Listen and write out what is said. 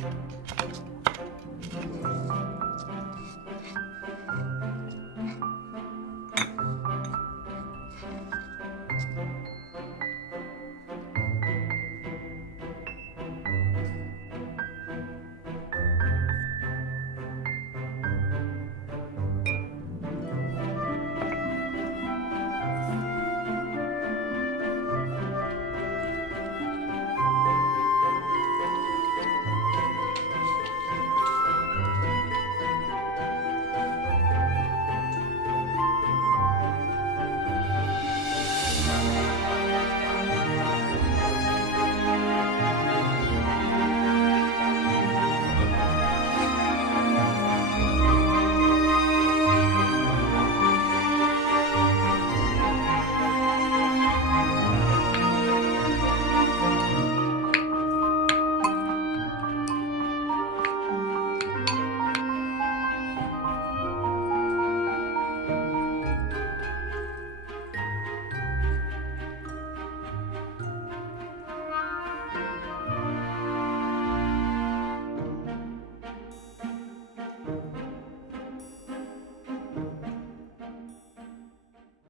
thank you